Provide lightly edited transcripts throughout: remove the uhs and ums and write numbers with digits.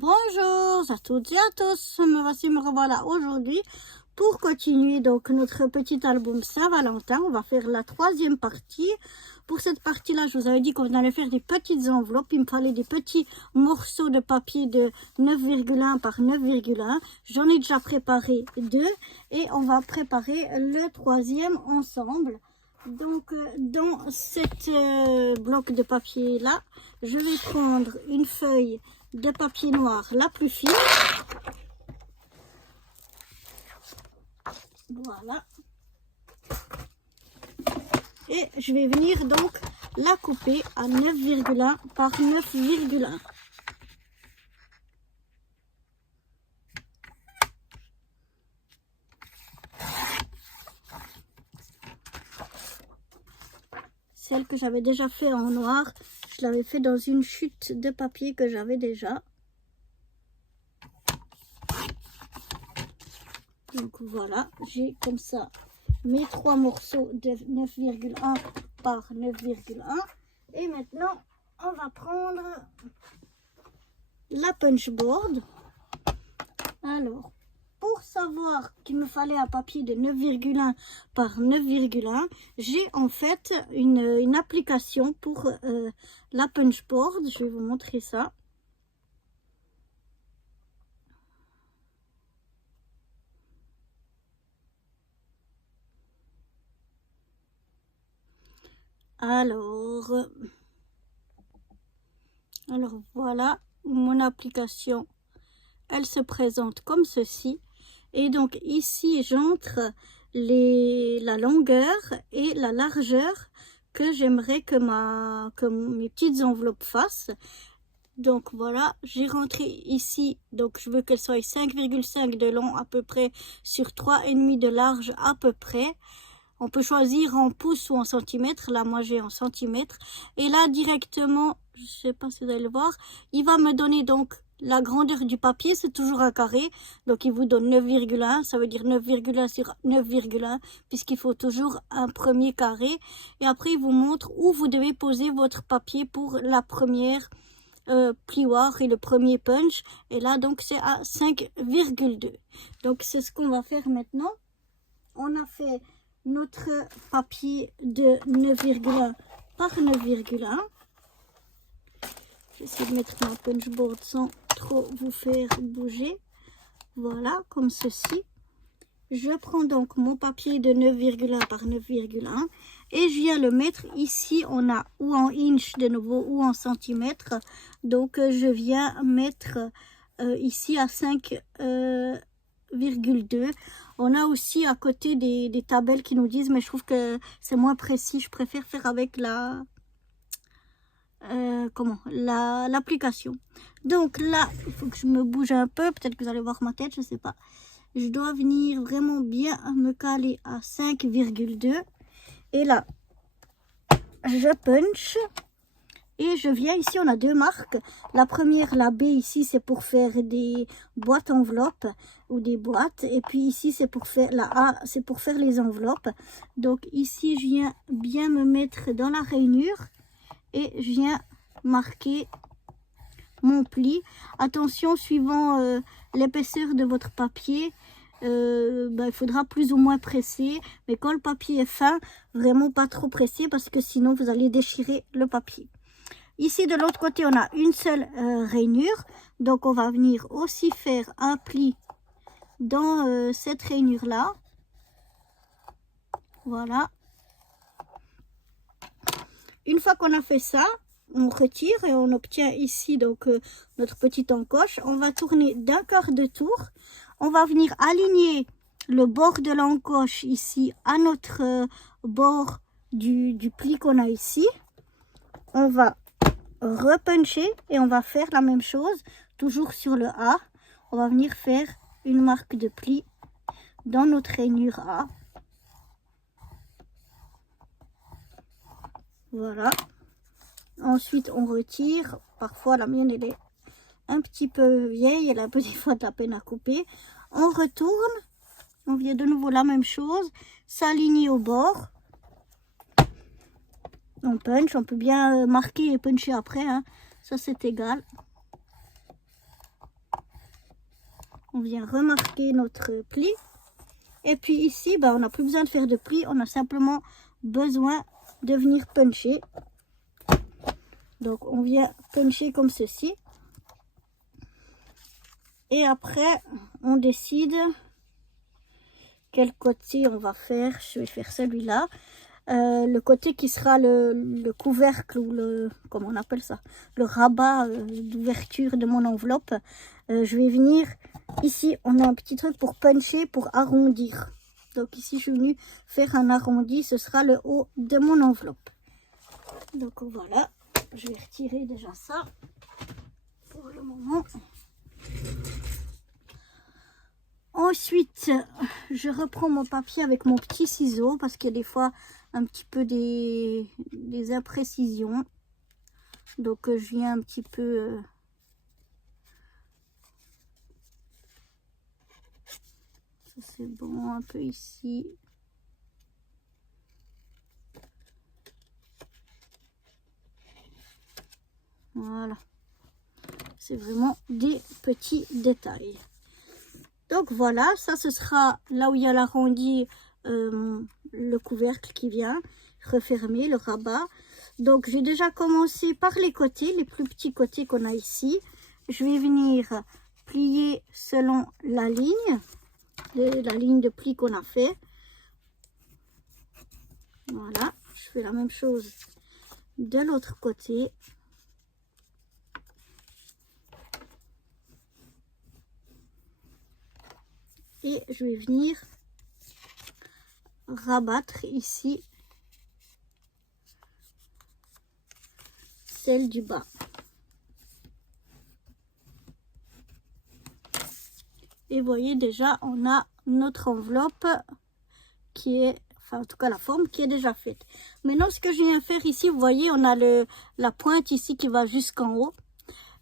Bonjour à toutes et à tous, me revoilà aujourd'hui pour continuer donc notre petit album Saint-Valentin. On va faire la troisième partie. Pour cette partie-là, je vous avais dit qu'on allait faire des petites enveloppes. Il me fallait des petits morceaux de papier de 9,1 par 9,1. J'en ai déjà préparé deux et on va préparer le troisième ensemble. Donc dans cette bloc de papier là, je vais prendre une feuille de papier noir la plus fine. Voilà. Et je vais venir donc la couper à 9,1 par 9,1. Celle que j'avais déjà fait en noir, je l'avais fait dans une chute de papier que j'avais déjà. Donc voilà, j'ai comme ça mes trois morceaux de 9,1 par 9,1. Et maintenant, on va prendre la punch board. Alors, pour savoir qu'il me fallait un papier de 9,1 par 9,1, j'ai en fait une application pour la punch board. Je vais vous montrer ça. Alors voilà mon application. Elle se présente comme ceci. Et donc ici, j'entre la longueur et la largeur que j'aimerais que mes petites enveloppes fassent. Donc voilà, j'ai rentré ici, donc je veux qu'elle soit 5,5 de long à peu près sur 3,5 de large à peu près. On peut choisir en pouces ou en centimètres. Là, moi, j'ai en centimètres. Et là, directement, je ne sais pas si vous allez le voir, il va me donner donc la grandeur du papier. C'est toujours un carré. Donc, il vous donne 9,1. Ça veut dire 9,1 sur 9,1 puisqu'il faut toujours un premier carré. Et après, il vous montre où vous devez poser votre papier pour la première plioir et le premier punch. Et là, donc, c'est à 5,2. Donc, c'est ce qu'on va faire maintenant. On a fait notre papier de 9,1 par 9,1. J'essaie de mettre ma punch board sans trop vous faire bouger. Voilà, comme ceci. Je prends donc mon papier de 9,1 par 9,1 et je viens le mettre ici. On a ou en inch de nouveau ou en centimètres. Donc je viens mettre ici à 5,2. On a aussi à côté des tabelles qui nous disent, mais je trouve que c'est moins précis. Je préfère faire avec l'application. Donc là, il faut que je me bouge un peu. Peut-être que vous allez voir ma tête, je sais pas. Je dois venir vraiment bien me caler à 5,2. Et là, je punch. Et je viens ici, on a deux marques. La première, la B ici, c'est pour faire des boîtes enveloppes ou des boîtes. Et puis ici, c'est pour faire la A, c'est pour faire les enveloppes. Donc ici, je viens bien me mettre dans la rainure et je viens marquer mon pli. Attention, suivant l'épaisseur de votre papier, il faudra plus ou moins presser. Mais quand le papier est fin, vraiment pas trop presser parce que sinon, vous allez déchirer le papier. Ici, de l'autre côté, on a une seule rainure. Donc, on va venir aussi faire un pli dans cette rainure-là. Voilà. Une fois qu'on a fait ça, on retire et on obtient ici donc notre petite encoche. On va tourner d'un quart de tour. On va venir aligner le bord de l'encoche ici à notre bord du pli qu'on a ici. On va repuncher et on va faire la même chose toujours sur le A. On va venir faire une marque de pli dans notre rainure A. Voilà. Ensuite on retire. Parfois la mienne elle est un petit peu vieille, elle a un peu des fois de la peine à couper. On retourne, on vient de nouveau la même chose, s'aligner au bord. On punch, on peut bien marquer et puncher après, hein. Ça c'est égal. On vient remarquer notre pli. Et puis ici, ben, on n'a plus besoin de faire de pli. On a simplement besoin de venir puncher. Donc on vient puncher comme ceci. Et après, on décide quel côté on va faire. Je vais faire celui-là. Le côté qui sera le couvercle ou le, comment on appelle ça, le rabat d'ouverture de mon enveloppe. Je vais venir, ici on a un petit truc pour puncher, pour arrondir. Donc ici je suis venue faire un arrondi, ce sera le haut de mon enveloppe. Donc voilà, je vais retirer déjà ça pour le moment. Ensuite, je reprends mon papier avec mon petit ciseau parce qu'il y a des fois un petit peu des imprécisions. Donc je viens un petit peu... ça c'est bon, un peu ici. Voilà. C'est vraiment des petits détails. Donc voilà, ça ce sera là où il y a l'arrondi, le couvercle qui vient, refermer le rabat. Donc j'ai déjà commencé par les côtés, les plus petits côtés qu'on a ici. Je vais venir plier selon la ligne de pli qu'on a fait. Voilà, je fais la même chose de l'autre côté. Et je vais venir rabattre ici celle du bas. Et vous voyez déjà, on a notre enveloppe qui est, enfin en tout cas la forme qui est déjà faite. Maintenant ce que je viens faire ici, vous voyez, on a la pointe ici qui va jusqu'en haut.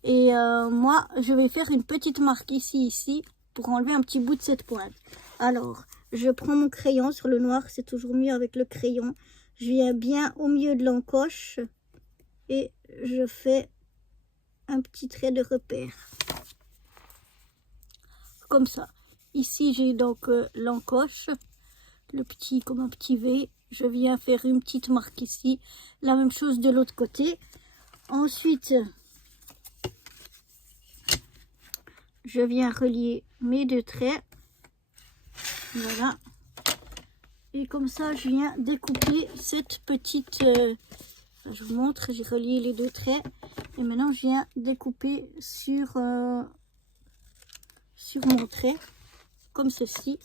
Et moi, je vais faire une petite marque ici, pour enlever un petit bout de cette pointe. Alors, je prends mon crayon sur le noir, c'est toujours mieux avec le crayon. Je viens bien au milieu de l'encoche et je fais un petit trait de repère. Comme ça. Ici, j'ai donc l'encoche, le petit, comme un petit V. Je viens faire une petite marque ici. La même chose de l'autre côté. Ensuite, je viens relier mes deux traits. Voilà. Et comme ça, je viens découper cette petite... je vous montre, j'ai relié les deux traits. Et maintenant, je viens découper sur mon trait. Comme ceci.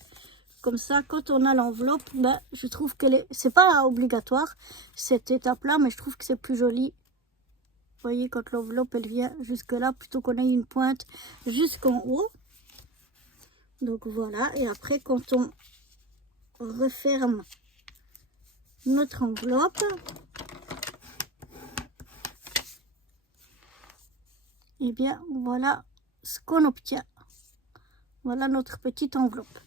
Comme ça, quand on a l'enveloppe, ben, je trouve que c'est pas obligatoire, cette étape-là, mais je trouve que c'est plus joli. Vous voyez, quand l'enveloppe, elle vient jusque là, plutôt qu'on ait une pointe jusqu'en haut. Donc voilà, et après quand on referme notre enveloppe, et bien voilà ce qu'on obtient. Voilà notre petite enveloppe.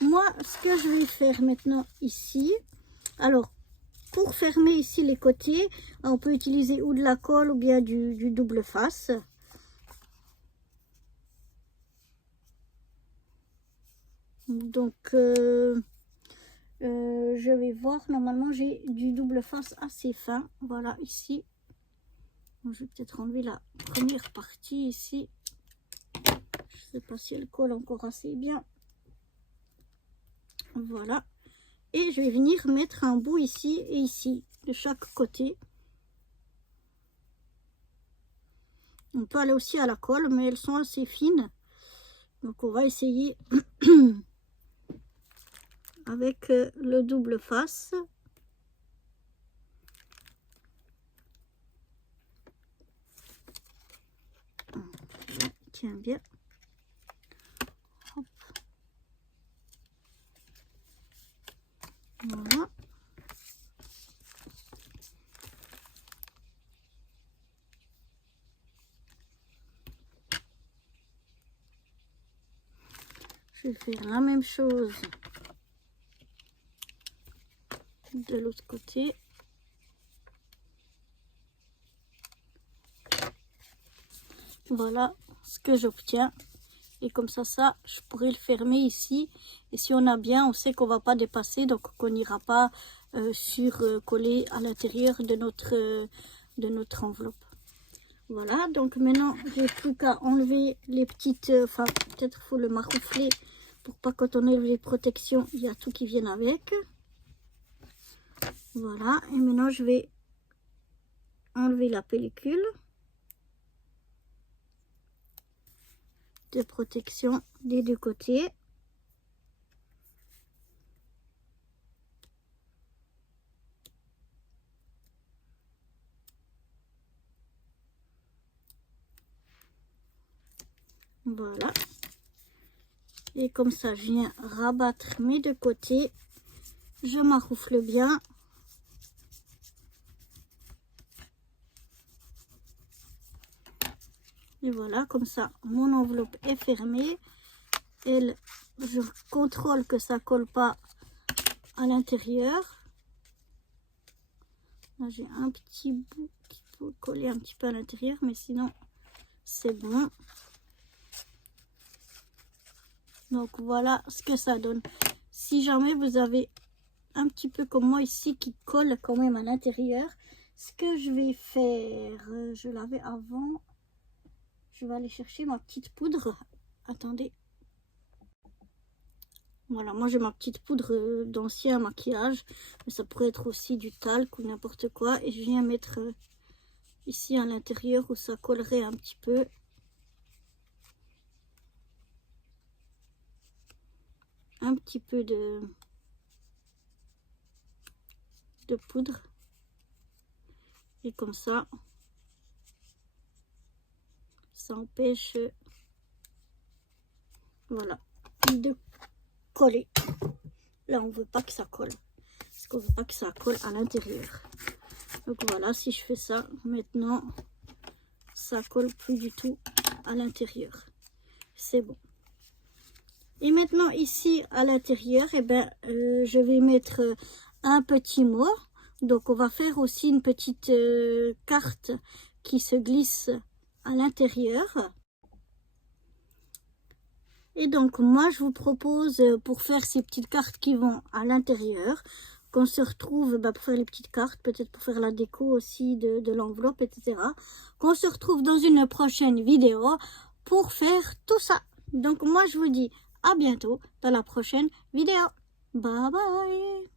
Moi, ce que je vais faire maintenant ici, alors pour fermer ici les côtés, on peut utiliser ou de la colle ou bien du double face. Donc, je vais voir, normalement j'ai du double face assez fin, voilà ici. Je vais peut-être enlever la première partie ici. Je sais pas si elle colle encore assez bien. Voilà. Et je vais venir mettre un bout ici et ici, de chaque côté. On peut aller aussi à la colle, mais elles sont assez fines. Donc on va essayer avec le double face. Tiens bien. Hop. Voilà. Je vais faire la même chose de l'autre côté. Voilà ce que j'obtiens. Et comme ça, je pourrais le fermer ici. Et si on a bien, on sait qu'on va pas dépasser, donc qu'on n'ira pas coller à l'intérieur de notre enveloppe. Voilà, donc maintenant, j'ai plus qu'à enlever les petites... Enfin, peut-être faut le maroufler pour pas quand on enlève les protections, il y a tout qui vient avec. Voilà, et maintenant, je vais enlever la pellicule de protection des deux côtés. Voilà. Et comme ça, je viens rabattre mes deux côtés. Je maroufle bien. Et voilà, comme ça, mon enveloppe est fermée. Et je contrôle que ça colle pas à l'intérieur. Là, j'ai un petit bout qui peut coller un petit peu à l'intérieur, mais sinon, c'est bon. Donc, voilà ce que ça donne. Si jamais vous avez un petit peu comme moi ici qui colle quand même à l'intérieur, ce que je vais faire, je l'avais avant, je vais aller chercher ma petite poudre. Attendez. Voilà, moi j'ai ma petite poudre d'ancien maquillage, mais ça pourrait être aussi du talc ou n'importe quoi. Et je viens mettre ici à l'intérieur où ça collerait un petit peu. Un petit peu de poudre. Et comme ça empêche, voilà, de coller. Là, on veut pas que ça colle. Parce qu'on veut pas que ça colle à l'intérieur. Donc voilà, si je fais ça, maintenant, ça colle plus du tout à l'intérieur. C'est bon. Et maintenant, ici, à l'intérieur, eh ben, je vais mettre un petit mot. Donc, on va faire aussi une petite carte qui se glisse à l'intérieur. Et donc, moi, je vous propose, pour faire ces petites cartes qui vont à l'intérieur, qu'on se retrouve pour faire les petites cartes, peut-être pour faire la déco aussi de l'enveloppe, etc. Qu'on se retrouve dans une prochaine vidéo pour faire tout ça. Donc, moi, je vous dis à bientôt dans la prochaine vidéo. Bye bye!